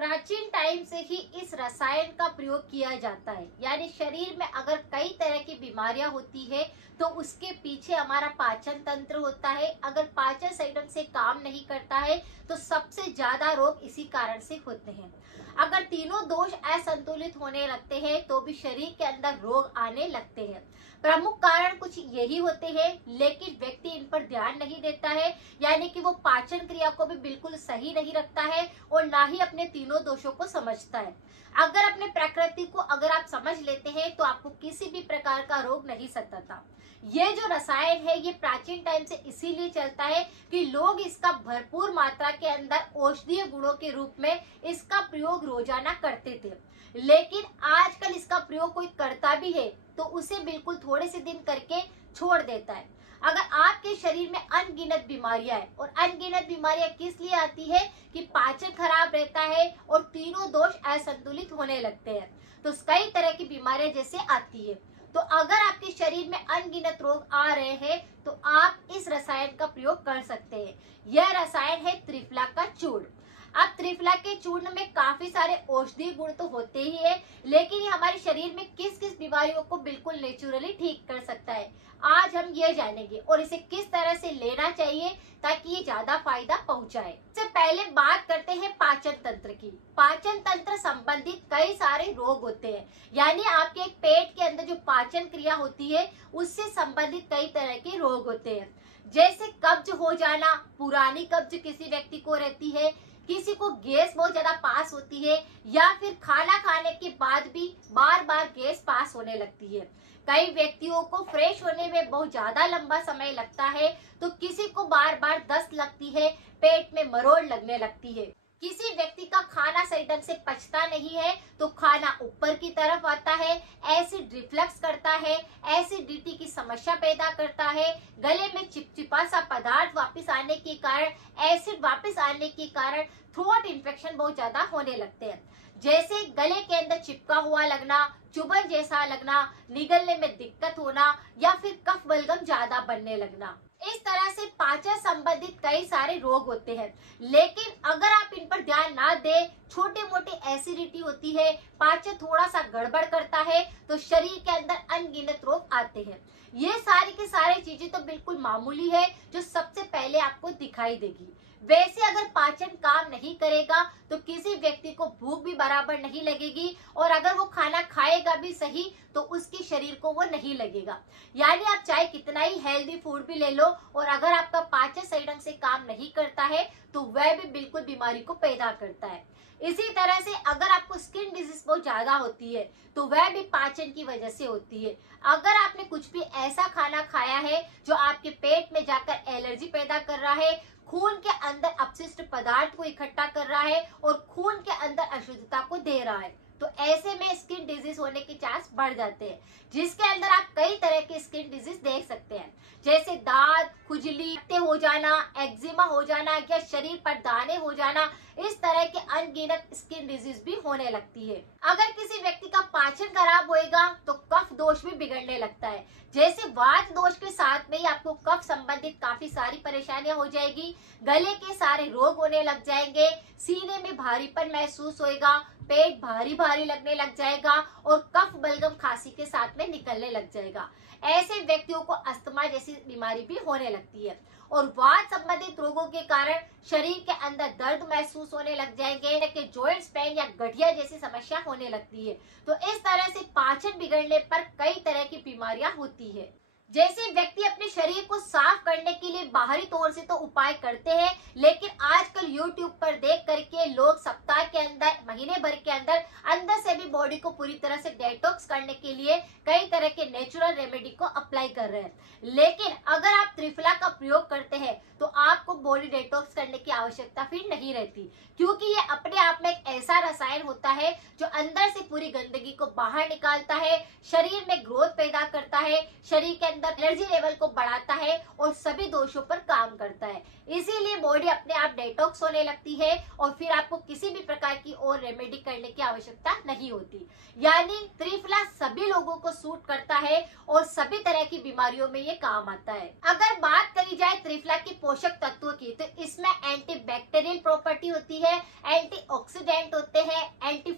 प्राचीन टाइम से ही इस रसायन का प्रयोग किया जाता है। यानी शरीर में अगर कई तरह की बीमारियां होती है तो उसके पीछे हमारा पाचन तंत्र होता है। अगर पाचन सही ढंग से काम नहीं करता है तो सबसे ज्यादा रोग इसी कारण से होते हैं। अगर तीनों दोष असंतुलित होने लगते हैं तो भी शरीर के अंदर रोग आने लगते हैं। प्रमुख कारण कुछ यही होते हैं, लेकिन व्यक्ति इन पर ध्यान नहीं देता है। यानी कि वो पाचन क्रिया को भी बिल्कुल सही नहीं रखता है और ना ही अपने तीनों दोषों को समझता है। अगर अपने प्रकृति को अगर आप समझ लेते हैं तो आपको किसी भी प्रकार का रोग नहीं सताता। ये जो रसायन है ये प्राचीन टाइम से इसीलिए चलता है कि लोग इसका भरपूर मात्रा के अंदर औषधीय गुणों के रूप में इसका प्रयोग रोजाना करते थे। लेकिन आजकल इसका प्रयोग कोई करता भी है तो उसे बिल्कुल थोड़े से दिन करके छोड़ देता है। अगर आपके शरीर में अनगिनत बीमारियां हैं, और अनगिनत बीमारियां किस लिए आती है कि पाचन खराब रहता है और तीनों दोष असंतुलित होने लगते हैं, तो कई तरह की बीमारियां जैसे आती है। तो अगर आपके शरीर में अनगिनत रोग आ रहे हैं तो आप इस रसायन का प्रयोग कर सकते हैं। यह रसायन है त्रिफला का चूर्ण। अब त्रिफला के चूर्ण में काफी सारे औषधीय गुण तो होते ही है, लेकिन ये हमारे शरीर में किस किस बीमारियों को बिल्कुल नेचुरली ठीक कर सकता है, आज हम ये जानेंगे और इसे किस तरह से लेना चाहिए ताकि ये ज्यादा फायदा पहुंचाए। सबसे पहले बात करते हैं पाचन तंत्र की। पाचन तंत्र संबंधित कई सारे रोग होते हैं। यानी आपके एक पेट के अंदर जो पाचन क्रिया होती है उससे संबंधित कई तरह के रोग होते हैं, जैसे कब्ज हो जाना। पुरानी कब्ज किसी व्यक्ति को रहती है, किसी को गैस बहुत ज्यादा पास होती है, या फिर खाना खाने के बाद भी बार बार गैस पास होने लगती है। कई व्यक्तियों को फ्रेश होने में बहुत ज्यादा लंबा समय लगता है, तो किसी को बार बार दस्त लगती है, पेट में मरोड़ लगने लगती है। किसी व्यक्ति का खाना सही ढंग से पचता नहीं है तो खाना ऊपर की तरफ आता है, एसिड रिफ्लक्स करता है, एसिडिटी की समस्या पैदा करता है। गले में चिपचिपा सा पदार्थ वापस आने के कारण, एसिड वापस आने के कारण थ्रोट इन्फेक्शन बहुत ज्यादा होने लगते हैं, जैसे गले के अंदर चिपका हुआ लगना, चुभन जैसा लगना, निगलने में दिक्कत होना, या फिर कफ बलगम ज्यादा बनने लगना। इस तरह से पाचन संबंधित कई सारे रोग होते हैं, लेकिन अगर आप इन पर ध्यान ना दें, छोटे मोटे एसिडिटी होती है, पाचन थोड़ा सा गड़बड़ करता है, तो शरीर के अंदर अनगिनत रोग आते हैं। ये सारी की सारी चीजें तो बिल्कुल मामूली है जो सबसे पहले आपको दिखाई देगी। वैसे अगर पाचन काम नहीं करेगा तो किसी व्यक्ति को भूख भी बराबर नहीं लगेगी, और अगर वो खाना खाएगा भी सही तो उसके शरीर को वो नहीं लगेगा। यानी आप चाहे कितना ही हेल्दी फूड भी ले लो, और अगर आपका पाचन सही ढंग से काम नहीं करता है तो वह भी बिल्कुल बीमारी को पैदा करता है। इसी तरह से अगर आपको स्किन डिजीज बहुत ज्यादा होती है तो वह भी पाचन की वजह से होती है। अगर आपने कुछ भी ऐसा खाना खाया है जो आपके पेट में जाकर एलर्जी पैदा कर रहा है, खून के अंदर अपशिष्ट पदार्थ को इकट्ठा कर रहा है और खून के अंदर अशुद्धता को दे रहा है, तो ऐसे में स्किन डिजीज होने के चांस बढ़ जाते हैं, जिसके अंदर आप कई तरह के स्किन डिजीज देख सकते हैं, जैसे दाद, खुजली हो जाना, एक्जिमा हो जाना, या शरीर पर दाने हो जाना। इस तरह के अनगिनत स्किन डिजीज भी होने लगती है। अगर किसी व्यक्ति का पाचन खराब होएगा तो कफ दोष भी बिगड़ने लगता है, जैसे वात दोष के साथ में ही आपको कफ संबंधित काफी सारी परेशानियां हो जाएगी, गले के सारे रोग होने लग जाएंगे, सीने में भारीपन महसूस होएगा, पेट भारी भारी लगने लग जाएगा, और कफ बलगम खांसी के साथ में निकलने लग जाएगा। ऐसे व्यक्तियों को अस्थमा जैसी बीमारी भी होने लगती है, और वात संबंधित रोगों के कारण शरीर के अंदर दर्द महसूस होने लग जाएंगे, कि जॉइंट्स पेन या गठिया जैसी समस्या होने लगती है। तो इस तरह से पाचन बिगड़ने पर कई तरह की बीमारियां होती है। जैसे व्यक्ति अपने शरीर को साफ करने के लिए बाहरी तौर से तो उपाय करते हैं, लेकिन आजकल YouTube पर देख करके लोग सप्ताह के अंदर, महीने भर के अंदर से भी बॉडी को पूरी तरह से डेटॉक्स करने के लिए कई तरह के नेचुरल रेमेडी को अप्लाई कर रहे हैं। लेकिन अगर आप त्रिफला का प्रयोग करते हैं तो आपको बॉडी डेटॉक्स करने की आवश्यकता फिर नहीं रहती, क्योंकि ये अपने आप में एक ऐसा रसायन होता है जो अंदर से पूरी गंदगी को बाहर निकालता है, शरीर में ग्रोथ पैदा करता है, शरीर के अंदर एनर्जी लेवल को बढ़ाता है और सभी दोषों पर काम करता है। इसीलिए बॉडी अपने आप डेटॉक्स होने लगती है और फिर आपको किसी भी प्रकार की और रेमेडी करने की आवश्यकता नहीं होती। यानी त्रिफला सभी लोगों को सूट करता है और सभी तरह की बीमारियों में ये काम आता है। अगर बात करी जाए त्रिफला के पोषक तत्वों की, तो इसमें एंटीबैक्टीरियल प्रॉपर्टी होती है, एंटीऑक्सीडेंट होते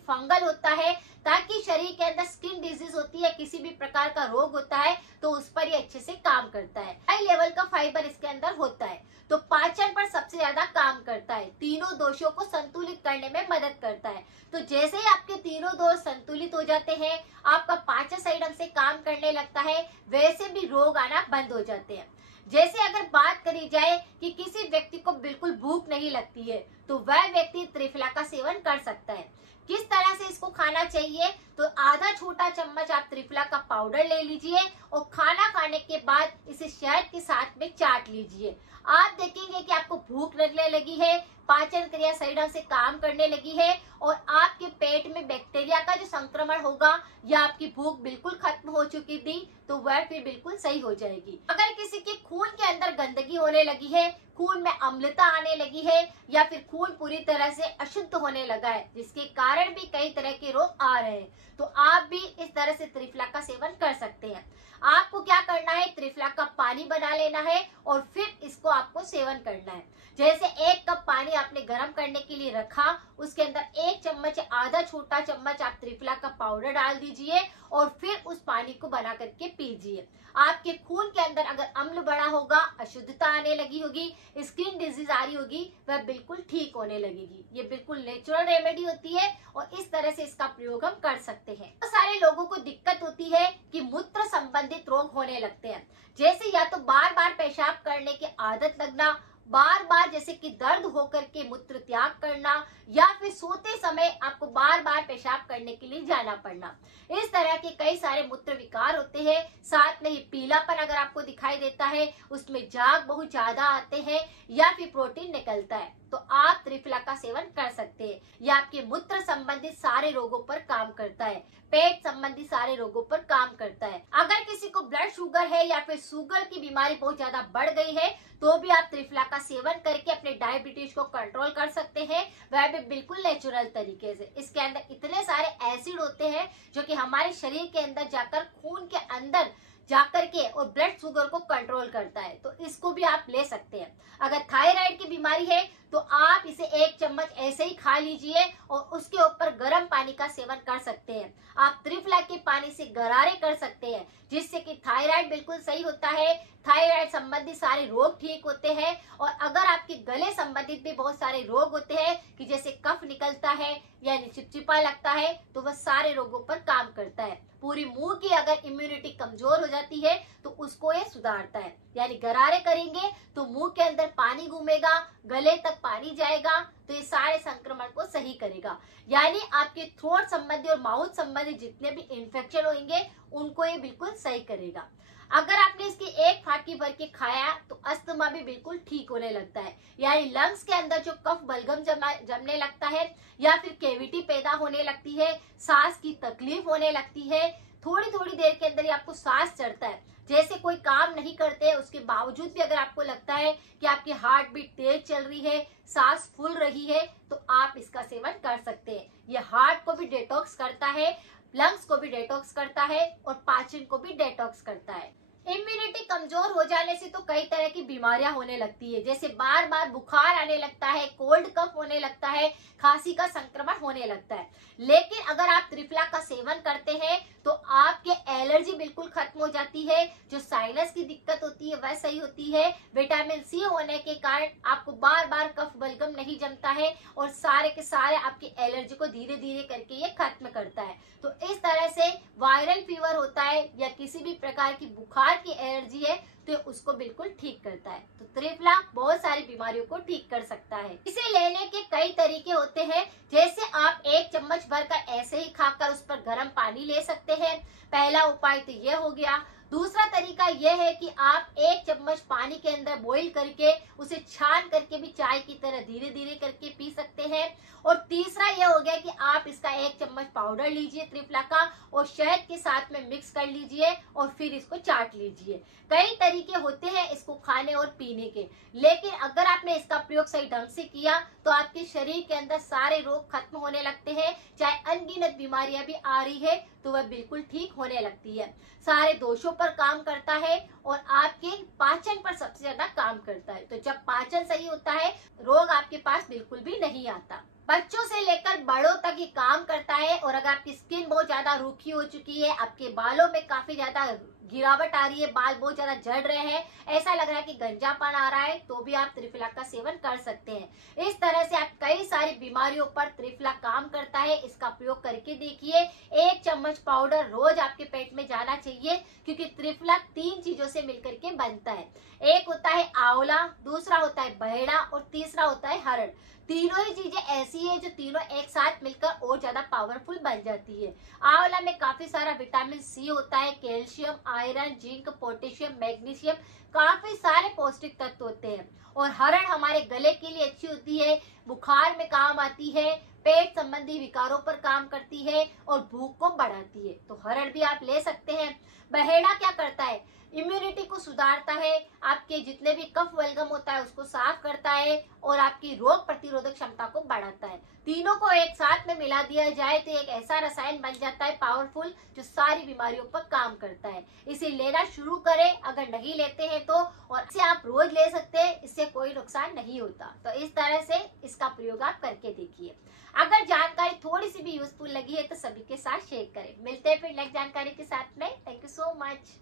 फंगल होता है, ताकि शरीर के अंदर स्किन डिजीज होती है, किसी भी प्रकार का रोग होता है तो उस पर ये अच्छे से काम करता है। हाई लेवल का फाइबर इसके अंदर होता है, तो पाचन पर सबसे ज्यादा काम करता है, तीनों दोषों को संतुलित करने में मदद करता है। तो जैसे ही आपके तीनों दोष संतुलित हो जाते हैं, आपका पाचन सही ढंग से काम करने लगता है, वैसे भी रोग आना बंद हो जाते हैं। जैसे अगर बात करी जाए कि किसी व्यक्ति को बिल्कुल भूख नहीं लगती है, तो वह व्यक्ति त्रिफला का सेवन कर सकता है। किस तरह से इसको खाना चाहिए, तो आधा छोटा चम्मच आप त्रिफला का पाउडर ले लीजिए और खाना खाने के बाद इसे शहद के साथ में चाट लीजिए। आप देखेंगे कि आपको भूख लगने लगी है, पाचन क्रिया सही ढंग से काम करने लगी है और आपके पेट में बैक्टीरिया का जो संक्रमण होगा या आपकी भूख बिल्कुल खत्म हो चुकी थी तो वह फिर बिल्कुल सही हो जाएगी। अगर किसी के खून के अंदर गंदगी होने लगी है, खून में अम्लता आने लगी है या फिर खून पूरी तरह से अशुद्ध होने लगा है, जिसके कारण भी कई तरह के रोग आ रहे हैं, तो आप भी इस तरह से त्रिफला का सेवन कर सकते हैं। आपको क्या करना है, त्रिफला का पानी बना लेना है और फिर इसको आपको सेवन करना है। जैसे 1 कप पानी आपने गर्म करने के लिए रखा, उसके अंदर 1 चम्मच आधा छोटा चम्मच आप त्रिफला का पाउडर डाल दीजिए और फिर उस पानी को बना करके पीजिए। आपके खून के अंदर अगर अम्ल बढ़ा होगा, अशुद्धता आने लगी होगी, स्किन डिजीज आ रही होगी, वह बिल्कुल ठीक होने लगेगी। ये बिल्कुल नेचुरल रेमेडी होती है और इस तरह से इसका प्रयोग हम कर सकते हैं। तो सारे लोगों को दिक्कत होती है कि मूत्र संबंधित रोग होने लगते हैं, जैसे या तो बार बार पेशाब करने की आदत लगना, बार बार जैसे कि दर्द होकर के मूत्र त्याग करना, या फिर सोते समय आपको बार बार पेशाब करने के लिए जाना पड़ना। इस तरह के कई सारे मूत्र विकार होते हैं। साथ में ही पीलापन अगर आपको दिखाई देता है, उसमें झाग बहुत ज्यादा आते हैं या फिर प्रोटीन निकलता है, तो आप त्रिफला का सेवन कर सकते हैं। यह आपके मूत्र संबंधित सारे रोगों पर काम करता है, पेट संबंधी सारे रोगों पर काम करता है। अगर किसी को ब्लड शुगर है या फिर शुगर की बीमारी बहुत ज्यादा बढ़ गई है, तो भी आप त्रिफला का सेवन करके अपने डायबिटीज को कंट्रोल कर सकते हैं, वह भी बिल्कुल नेचुरल तरीके से। इसके अंदर इतने सारे एसिड होते हैं जो कि हमारे शरीर के अंदर जाकर खून के अंदर जाकर के और ब्लड शुगर को कंट्रोल करता है, तो इसको भी आप ले सकते हैं। अगर थायराइड की बीमारी है तो आप इसे 1 चम्मच ऐसे ही खा लीजिए और उसके ऊपर गर्म पानी का सेवन कर सकते हैं। आप त्रिफला के पानी से गरारे कर सकते हैं, जिससे कि थायराइड बिल्कुल सही होता है, थायराइड संबंधी सारे रोग ठीक होते हैं। और अगर आपके गले संबंधित भी बहुत सारे रोग होते हैं कि जैसे कफ निकलता है यानी चिपचिपा लगता है, तो वह सारे रोगों पर काम करता है। पूरी मुंह की अगर इम्यूनिटी कमजोर हो जाती है तो उसको ये सुधारता है। यानी गरारे करेंगे तो मुंह के अंदर पानी घूमेगा, गले तक पानी जाएगा, तो ये सारे संक्रमण को सही करेगा। यानी आपके थ्रोट संबंधी और माउथ संबंधी जितने भी इन्फेक्शन होंगे उनको ये बिल्कुल सही करेगा। अगर आपने इसकी 1 फाकी भर के खाया तो अस्थमा भी बिल्कुल ठीक होने लगता है। यानी लंग्स के अंदर जो कफ बलगम जमने लगता है या फिर कैविटी पैदा होने लगती है, सांस की तकलीफ होने लगती है, थोड़ी थोड़ी देर के अंदर ही आपको सांस चढ़ता है, जैसे कोई काम नहीं करते उसके बावजूद भी अगर आपको लगता है कि आपकी हार्ट बीट तेज चल रही है, सांस फूल रही है, तो आप इसका सेवन कर सकते हैं। ये हार्ट को भी डिटॉक्स करता है, लंग्स को भी डिटॉक्स करता है और पाचन को भी डिटॉक्स करता है। इम्यूनिटी कमजोर हो जाने से तो कई तरह की बीमारियां होने लगती है, जैसे बार बार बुखार आने लगता है, कोल्ड कफ होने लगता है, खांसी का संक्रमण होने लगता है। लेकिन अगर आप त्रिफला का सेवन करते हैं तो आपके एलर्जी बिल्कुल खत्म हो जाती है, जो साइनस की दिक्कत होती है वह सही होती है। विटामिन सी होने के कारण आपको बार बार कफ बलगम नहीं जमता है और सारे के सारे आपकी एलर्जी को धीरे धीरे करके ये खत्म करता है। तो इस तरह से वायरल फीवर होता है या किसी भी प्रकार की बुखार की एलर्जी है तो उसको बिल्कुल ठीक करता है। तो त्रिफला बहुत सारी बीमारियों को ठीक कर सकता है। इसे लेने के कई तरीके होते हैं, जैसे आप 1 चम्मच भर कर ऐसे ही खाकर उस पर गर्म पानी ले सकते हैं। पहला उपाय तो ये हो गया। दूसरा तरीका यह है कि आप 1 चम्मच पानी के अंदर बॉईल करके उसे छान करके भी चाय की तरह धीरे धीरे करके पी सकते हैं। और तीसरा यह हो गया कि आप इसका 1 चम्मच पाउडर लीजिए त्रिफला का और शहद के साथ में मिक्स कर लीजिए और फिर इसको चाट लीजिए। कई तरीके होते हैं इसको खाने और पीने के, लेकिन अगर आपने इसका प्रयोग सही ढंग से किया तो आपके शरीर के अंदर सारे रोग खत्म होने लगते हैं। चाहे अनगिनत बीमारियां भी आ रही है तो वह बिल्कुल ठीक होने लगती है। सारे दोषों पर काम करता है और आपके पाचन पर सबसे ज्यादा काम करता है। तो जब पाचन सही होता है रोग आपके पास बिल्कुल भी नहीं आता। बच्चों से लेकर बड़ों तक ये काम करता है। और अगर आपकी स्किन बहुत ज्यादा रूखी हो चुकी है, आपके बालों में काफी ज्यादा गिरावट आ रही है, बाल बहुत ज्यादा झड़ रहे हैं, ऐसा लग रहा है कि गंजापन आ रहा है, तो भी आप त्रिफला का सेवन कर सकते हैं। इस तरह से आप कई सारी बीमारियों पर त्रिफला काम करता है। इसका प्रयोग करके देखिए। 1 चम्मच पाउडर रोज आपके पेट में जाना चाहिए, क्योंकि त्रिफला 3 चीजों से मिलकर के बनता है। एक होता है आंवला, दूसरा होता है बहेड़ा और तीसरा होता है हरड़। तीनों ही चीजें ऐसी है जो तीनों एक साथ मिलकर और ज्यादा पावरफुल बन जाती है। आंवला में काफी सारा विटामिन सी होता है, calcium, iron, zinc, potassium, magnesium, काफी सारे पौष्टिक तत्व होते हैं। और हरड़ हमारे गले के लिए अच्छी होती है, बुखार में काम आती है, पेट संबंधी विकारों पर काम करती है और भूख को बढ़ाती है, तो हरड़ भी आप ले सकते हैं। बहेड़ा क्या करता है? इम्यूनिटी को सुधारता है, आपके जितने भी कफ बलगम होता है उसको साफ करता है और आपकी रोग प्रतिरोधक क्षमता को बढ़ाता है। तीनों को एक साथ में मिला दिया जाए तो एक ऐसा रसायन बन जाता है पावरफुल, जो सारी बीमारियों पर काम करता है। इसे लेना शुरू करें अगर नहीं लेते हैं तो, और इसे आप रोज ले सकते हैं, इससे कोई नुकसान नहीं होता। तो इस तरह से इसका प्रयोग आप करके देखिए। अगर जानकारी थोड़ी सी भी यूजफुल लगी है तो सभी के साथ शेयर करें। मिलते हैं फिर नेक्स्ट जानकारी के साथ में। Thank you so much.